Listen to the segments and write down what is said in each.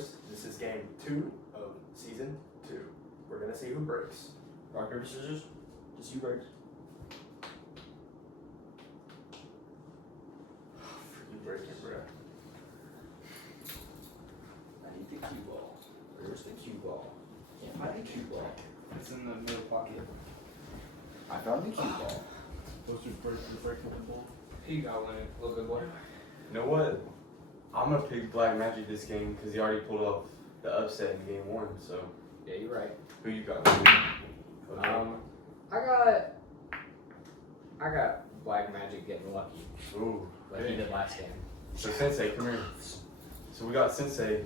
boys. This is game 2 of season 2. We're gonna see who breaks. Rock, paper, scissors. Just you break. Freaking breaking, bro. I need the cue ball. Where's the cue ball? Can't find the cue ball. It's in the middle pocket. I found the cue ball. What's your breakable ball? Who you got winning? Little good boy. You know what? I'm gonna pick Black Magic this game because he already pulled off the upset in game 1. So Yeah, you're right. who you got? I got Black Magic getting lucky, Ooh, like he did last game. So Sensei, come here. So we got Sensei.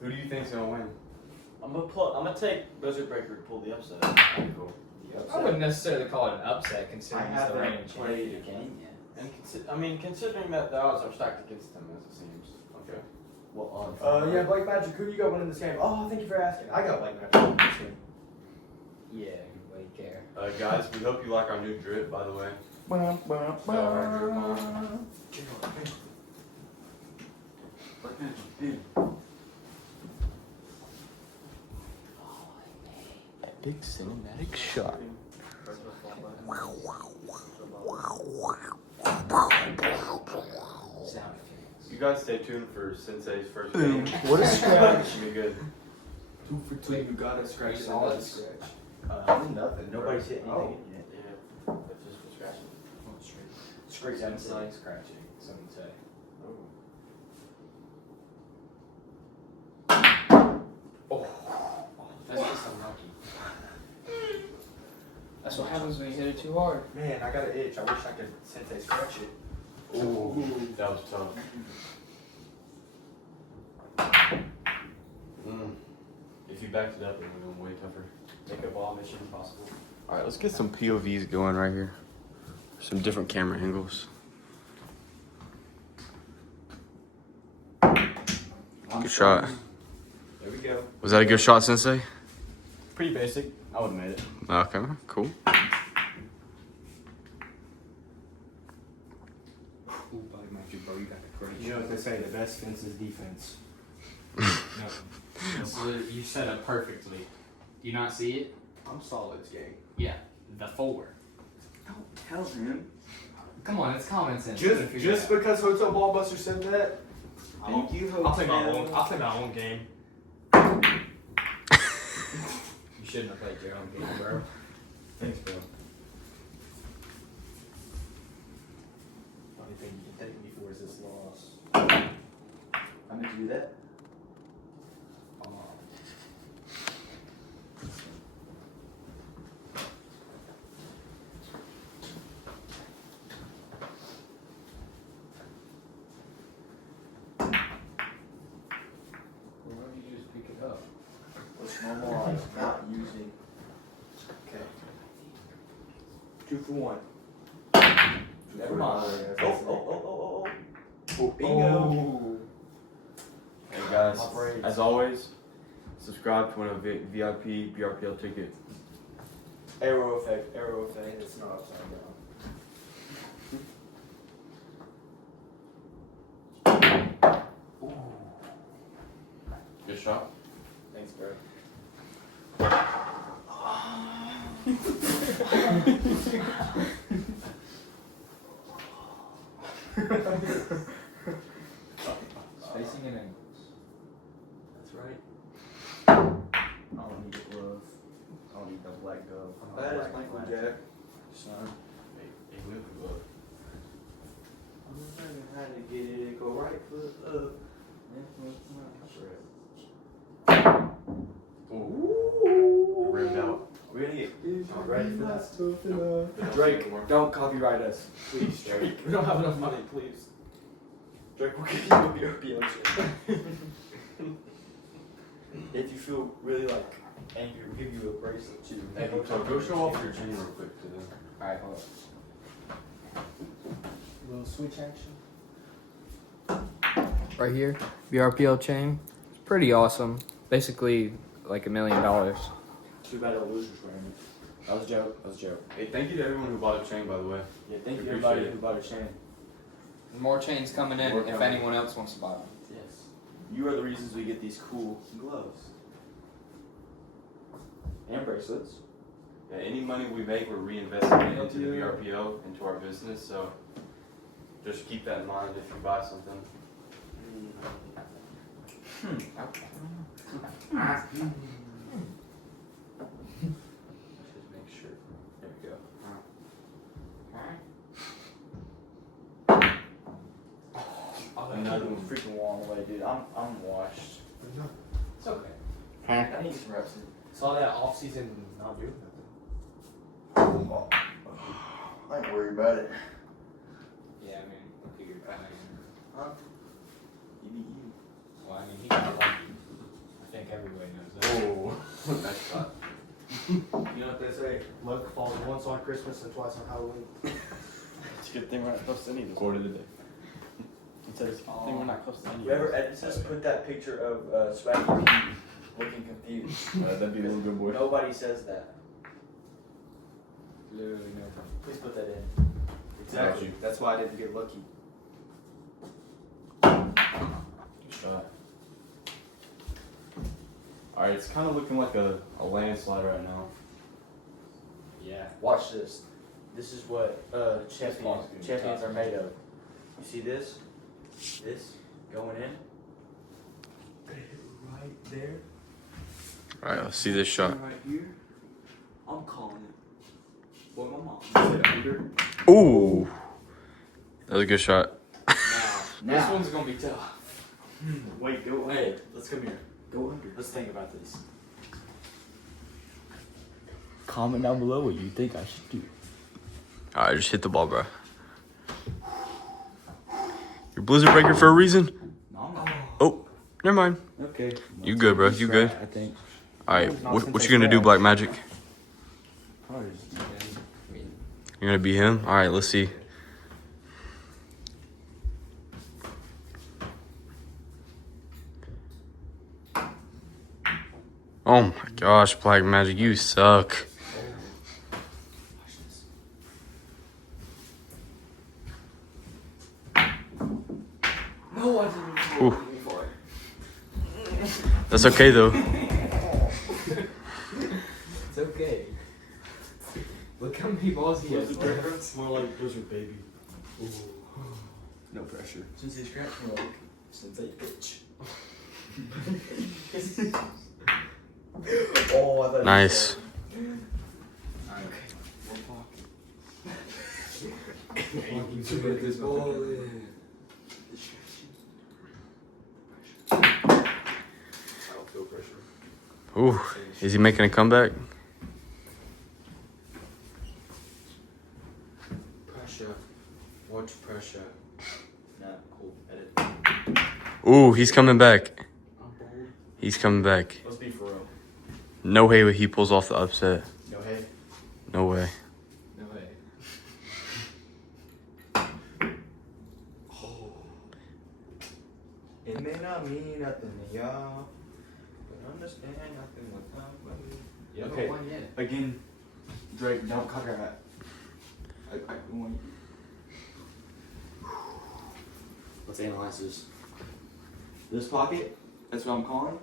Who do you think's gonna win? I'm gonna take Buzzer Breaker to pull the upset. Cool. The I wouldn't necessarily call it an upset I considering he's the haven't reigning played a champion. game yet. And considering that the odds are stacked against him, as it seems. Okay. What odds? Yeah, Black Magic. Who you got winning this game? Oh, thank you for asking. I got Black Magic winning this game. Yeah, why you care? Guys, we hope you like our new drip, by the way. Black Magic. Epic cinematic shot. Sound effects. You guys stay tuned for Sensei's first game. What is scratch? It's gonna be good. 2 for 2. You gotta scratch it. Solid Solid scratch. Nothing. Nobody's hit anything Oh. yet. Yeah. That's just for scratching. Straight Seven Sensei. sign scratching, some would say. Oh. That's just unlucky. That's what happens when you hit it too hard. Man, I got an itch. I wish I could Sensei scratch it. Ooh, that was tough. If you backed it up, it would have been way tougher. Make a ball mission impossible. Alright, let's get some POVs going right here. Some different camera angles. Good shot. There we go. Was that a good shot, Sensei? Pretty basic. I would have made it. Okay, cool. Ooh, Black Magic, bro, you got the great. You know what they say, the best fence is defense. No. You set up perfectly. Do you not see it? I'm Solid's game. Yeah, the 4. Don't tell him. Come on, it's common sense. You couldn't figure Just it out. because Hotel Ballbuster said that, Thank you, I'll play my Hotel. own. I'll play my own game. You shouldn't have played your own game, bro. Thanks, bro. only thing you can take me for is this loss. I meant to do that. Why don't you just pick it up? What's normalized? Not using. Okay. 2 for 1. Never mind. Oh. Oh, bingo. Hey guys, My braids. as always, subscribe to win a VIP BRPL ticket. Arrow effect. It's not upside down. Good shot. Thanks, bro. Spacing and angles. That's right. I don't need a glove. I don't need the black glove. That is Michael Jack. Son. Hey, look up. I'm learning how to get it. Go right foot up. Ooh. Rimmed out. We're gonna get. I'm ready for that. Nope. Drake, don't copyright us. Please, Drake. We don't have enough money, please. Drake, we'll give you a BRPL shit. If you feel really like angry, we'll give you a bracelet too. Hey, so go show off your chain real quick to them. Alright, hold up. Little switch action. Right here, BRPL chain. It's pretty awesome. Basically, like $1 million. Too bad the losers wearing it. That was a joke. That was a joke. Hey, thank you to everyone who bought a chain, by the way. Yeah, thank you Appreciate everybody it. who bought a chain. More chains coming in More if coming. anyone else wants to buy one. Yes. You are the reasons we get these cool gloves. And bracelets. Yeah, any money we make, we're reinvesting it into the BRPL, into our business. So just keep that in mind if you buy something. Just make sure. There we go. Another one freaking wall away, dude. I'm washed. It's okay. I need some reps in. Saw that off season not doing nothing. I ain't worried about it. Yeah, I mean, I figured kind of. Huh? You be you. Well, I mean, he got lucky. I think everybody knows that. Oh, nice shot. You know what they say? Luck falls once on Christmas and twice on Halloween. It's a good thing we're not close to any of this. Quarter of the day. It's a good thing we're not close to any of Whoever this. edits this, put that picture of Swaggy P looking confused. That'd be a little good boy. Nobody says that. Literally no. Please put that in. Exactly. That's why I didn't get lucky. Good shot. Alright, it's kind of looking like a landslide right now. Yeah. Watch this. This is what champions are made of. You see this? This going in. Right there. Alright, let's see this shot. Right here. I'm calling it. Boy, my mom. Ooh! That was a good shot. This one's gonna be tough. Wait, go under. Hey, let's come here. Go under. Let's think about this. Comment down below what you think I should do. Alright, just hit the ball, bro. You're blizzard breaker for a reason? No, I'm not. Oh, never mind. Okay. You good, bro. You good. I think. Alright, what you gonna do, Black Magic? Probably just You're gonna be him? Alright, let's see. Oh my gosh, Black Magic, you suck. No, I didn't. Ooh. That's okay though. It's okay. Look how many balls he has. More like those are baby. no pressure. Since they scratched me like since they bitch. Oh, I thought. Nice. Ooh, is he making a comeback? Pressure. Watch pressure. Nah, cool. Edit. Ooh, he's coming back. I'm bold. He's coming back. Let's be for real. No way he pulls off the upset. No hey. No way. No way. It may not mean nothing to y'all, but understand nothing without me. You haven't Okay. won yet. Again, Drake, don't cock that. I want. Let's analyze this. This pocket, that's what I'm calling.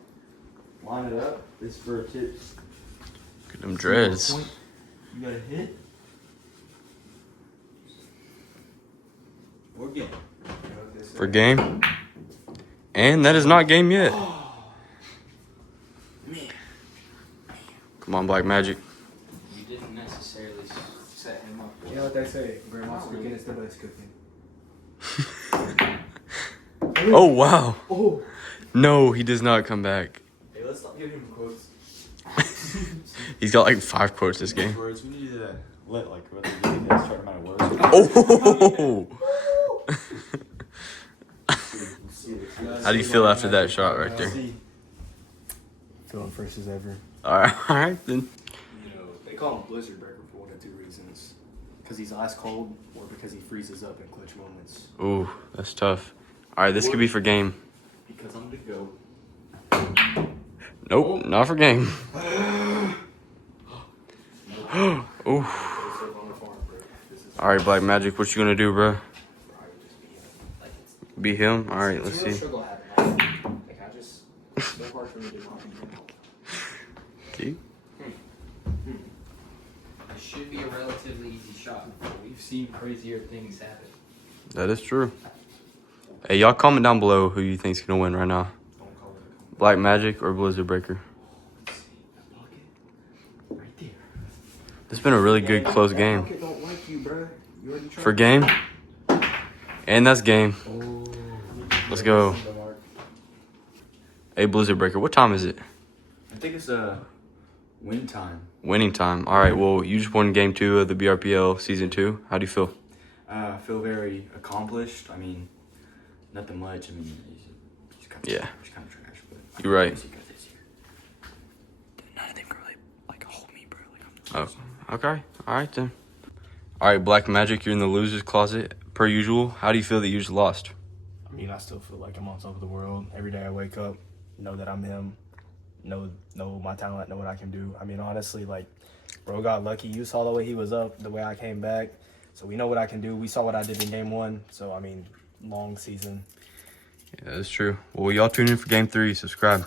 Line it up. This is for a tip. Look at them dreads. Point. You got a hit. Or game. For game. And that is not game yet. Come on, Black Magic. You didn't necessarily set him up. You know what they say? Grandma's cooking is the best cooking. Oh, wow. Oh. No, he does not come back. Hey, let's stop giving him quotes. He's got like 5 quotes this game. Words. We need to let like whether you give a certain amount of words. Oh! How do you feel after that shot right there? Feeling fresh as ever. Alright then. You know, they call him blizzard breaker for one of two reasons. Because he's ice cold or because he freezes up in clutch moments. Ooh, that's tough. Alright, this could be for game. Because I'm the GOAT. Nope, not for game. Ooh. They serve on the farm, bro. This is Alright, Black Magic, what you gonna do, bro? probably just be like it's Be him? Alright, let's too much see. struggle happened. Like I So hard for me to not Keep. It should be a relatively easy shot. We've seen crazier things happen. That is true. Hey, y'all comment down below who you think's gonna win right now. Don't call it. Black Magic or Blizzard Breaker. Let's see. That pocket. Right there. It's been a really good close That game. pocket don't like you, bro. You already tried. For game. And that's game. Oh. Let's go. Hey, Blizzard Breaker, what time is it? I think it's win time. Winning time. All right, well, you just won game 2 of the BRPL Season 2. How do you feel? I feel very accomplished. I mean, nothing much. I mean, he's kind of Yeah. he's kind of trash, but You're right. This year. None of them can really like hold me, bro. Like, Oh, okay. All right, then. All right, Black Magic, you're in the loser's closet, per usual. How do you feel that you just lost? I mean, I still feel like I'm on top of the world. Every day I wake up, know that I'm him, know my talent, know what I can do. I mean, honestly, like, bro got lucky. You saw the way he was up, the way I came back. So we know what I can do. We saw what I did in game 1. So, I mean, long season. Yeah, that's true. Well, y'all tune in for game 3. Subscribe.